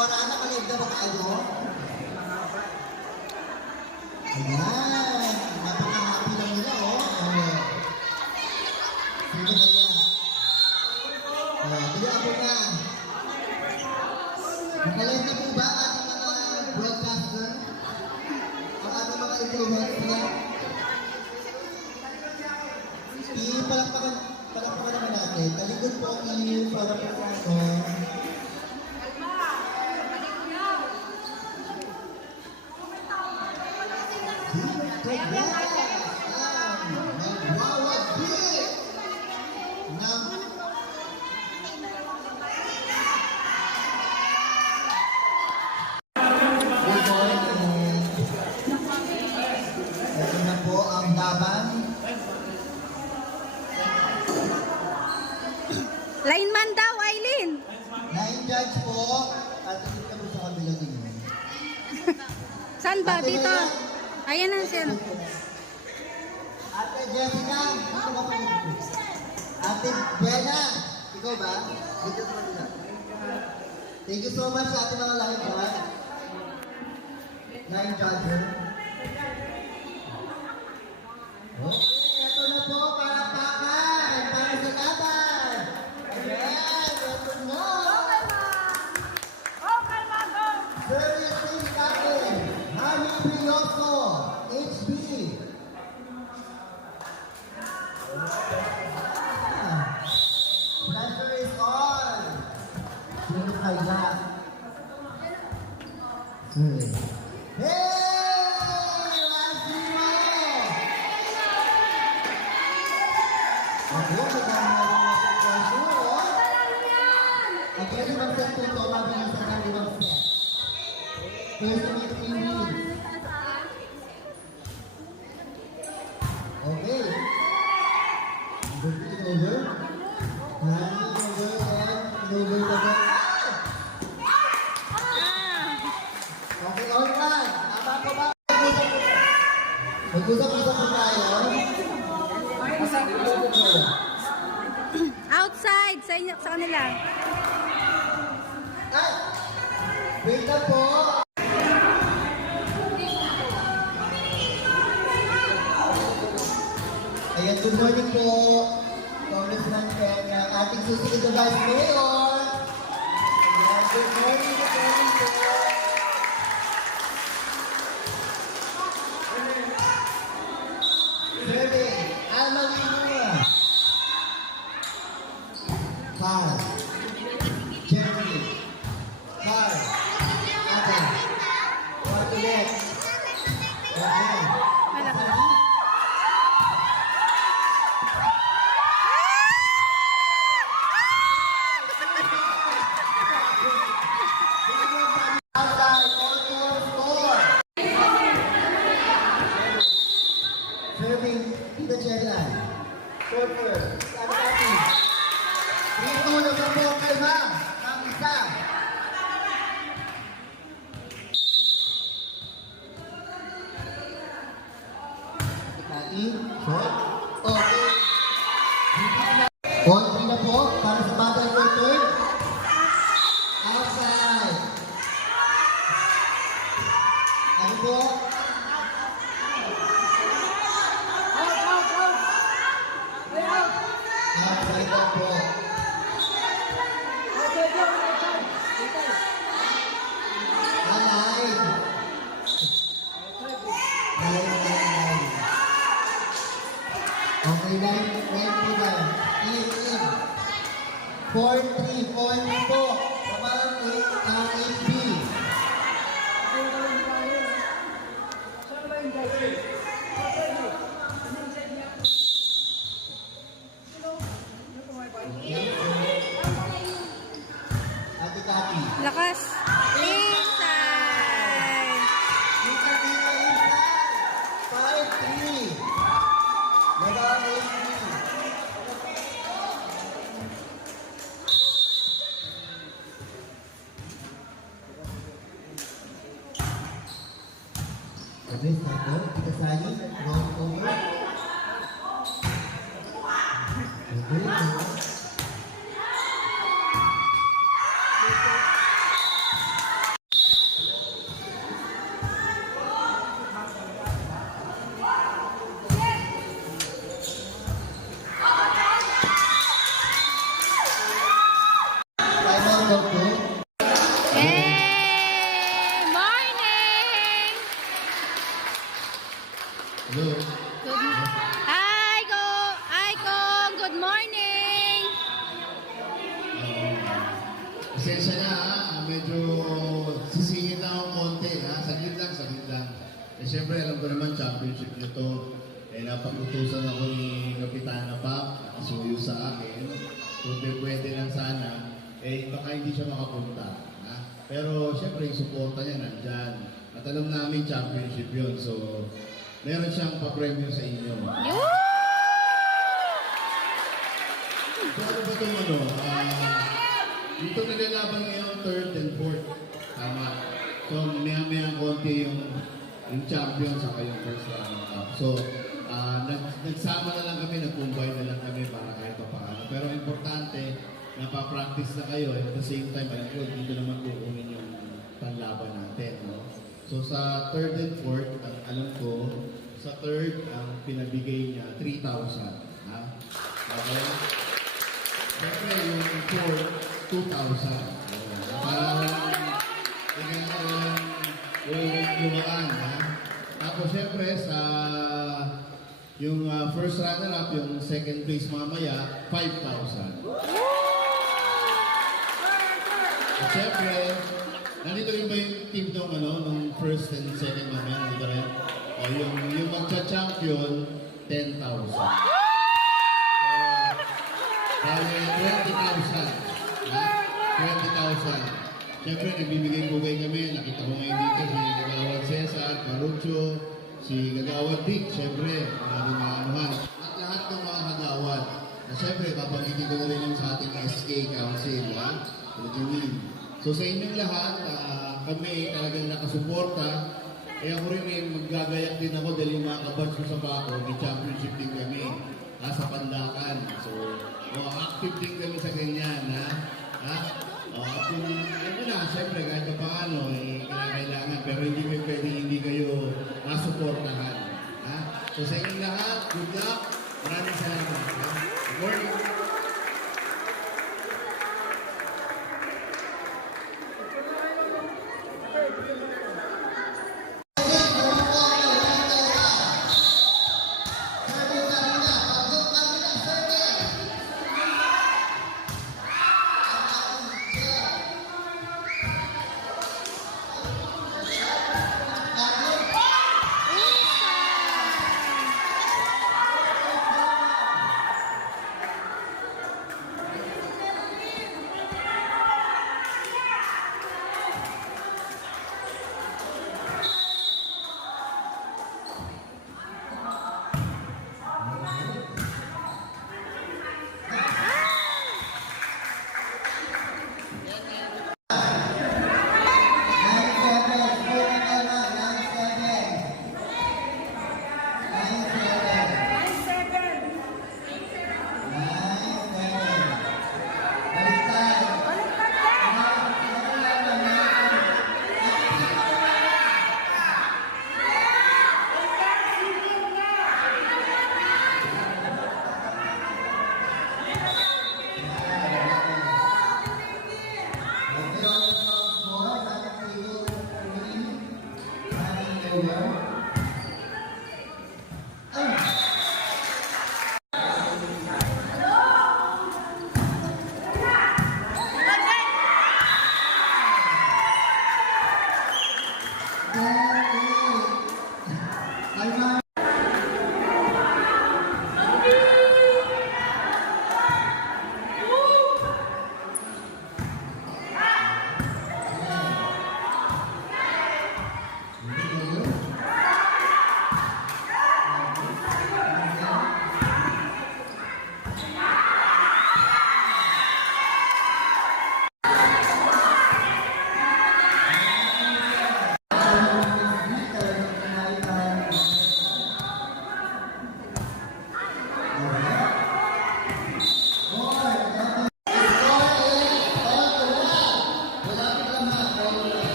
Nora, nakalig na ba kayo? Ayan. Napaka-happy lang nila, oh. Sino na yan? Kaya ako na. Nakalig na po ba ating mga broadcaster? Ang ating mga influencer? Palakpakan naman natin. Talikod po para po ako. Ito na po ang laban. Lineman daw, Aileen. Line judge po. At hindi ka po sa kabila din. Saan ba? Dito. Ayan na siya. Ate Jessica, dito ka po. Ate Buena, ikaw ba? Dito sa kabila. Thank you so much sa ating mga line judge. Line judge. Okay, ito na po para pakan. Para sa laban. Ayan, ito na. Seriously, Captain, Harry Prioso, HB. Pressure is on. Sino kaya? Hey! Rasimo! Ako, magandang okay, limang set po ito. Mabilisan ng limang set. First to make 3 wins. Okay. Hand over. Hand over and over again. Okay, all right. Tama ko ba? Mag-usap-usap po tayo. Outside, sa kanila. Ay! Wait na po! Ayan, good morning po. Congressman Peña, ating susunod na Vice Mayor. Ayan, good morning po. Serving, Alma Lima. Carl. Jeremy. Carl. Adam. Fortunet. Rachel. Outside, all serving Tita Chelan. Shorter. Sakati. Rito na sa po kalma. Ang isa. Sakati. Short. Okay. All na po para sa battle for third. Outside. Ano po? Outside na po. Line. Okay, line po ba? In. 4-3 point po. Parang 8B. Ate Kati. Lakas. Inside. Kita dito inside. 5-3. Nagawa 8B. Okay, satu. Kita sali. Roll over. Okay. Okay. Hey! Morning! Hello. Good Hi, Kong! Good morning! Pasensya na ha, medyo sisingit na akong konti ha, saglit lang. Eh syempre alam ko naman championship nyo to, eh napagutusan ako ni Kapitana Pap, nakasuyo sa akin, kung pwede lang sana, eh baka hindi siya makapunta. Ha? Pero syempre yung suporta niya nandyan, at alam namin championship yun, so meron siyang pa-premyo sa inyo. Yun! So ano ba itong ano? Dito nilalaban ngayon, third and fourth. Tama. So, maya-maya konti yung champion sa yung first round up. So, nagsama na lang kami, nag-combine na lang kami para kahit pa paano. Pero importante, napapractice na kayo. At the same time, alam ko, dito naman kukunin yung panlaban natin. No? So, sa third and fourth, alam ko, sa third, ang pinabigay niya, 3,000. Ha? Okay? Siyempre, yung fourth, 2,000. Parang lumaan, ha? Tapos siyempre sa yung first runner-up, yung second place mamaya, 5,000. At siyempre, nandito rin ba yung team nung first and second mamaya? Nandito rin? O yung magcha-champion, 10,000. Bale, 20,000. 20,000. Siyempre, nagbibigay-bugay kami. Nakita ko ngayon dito si Gagawad Cesar, Parucho, si Gagawad Dick, siyempre, maanuhan. At lahat ng mga Gagawad. Na siyempre, papagitin ko na rin yung sa ating SK Council, ha? So sa inyong lahat, kami talagang nakasuporta. Eh ako rin maggagayak din ako dahil yung mga kabatch ko sa Baco, may championship din kami sa Pandakan. So, active din kami sa ganyan, ha? At yung, ano na, siyempre, kahit pa paano, kailangan. Pero hindi kayo pwede, hindi kayo masuportahan. Ha? So sa inyong lahat, good luck. Maraming salamat. Good morning.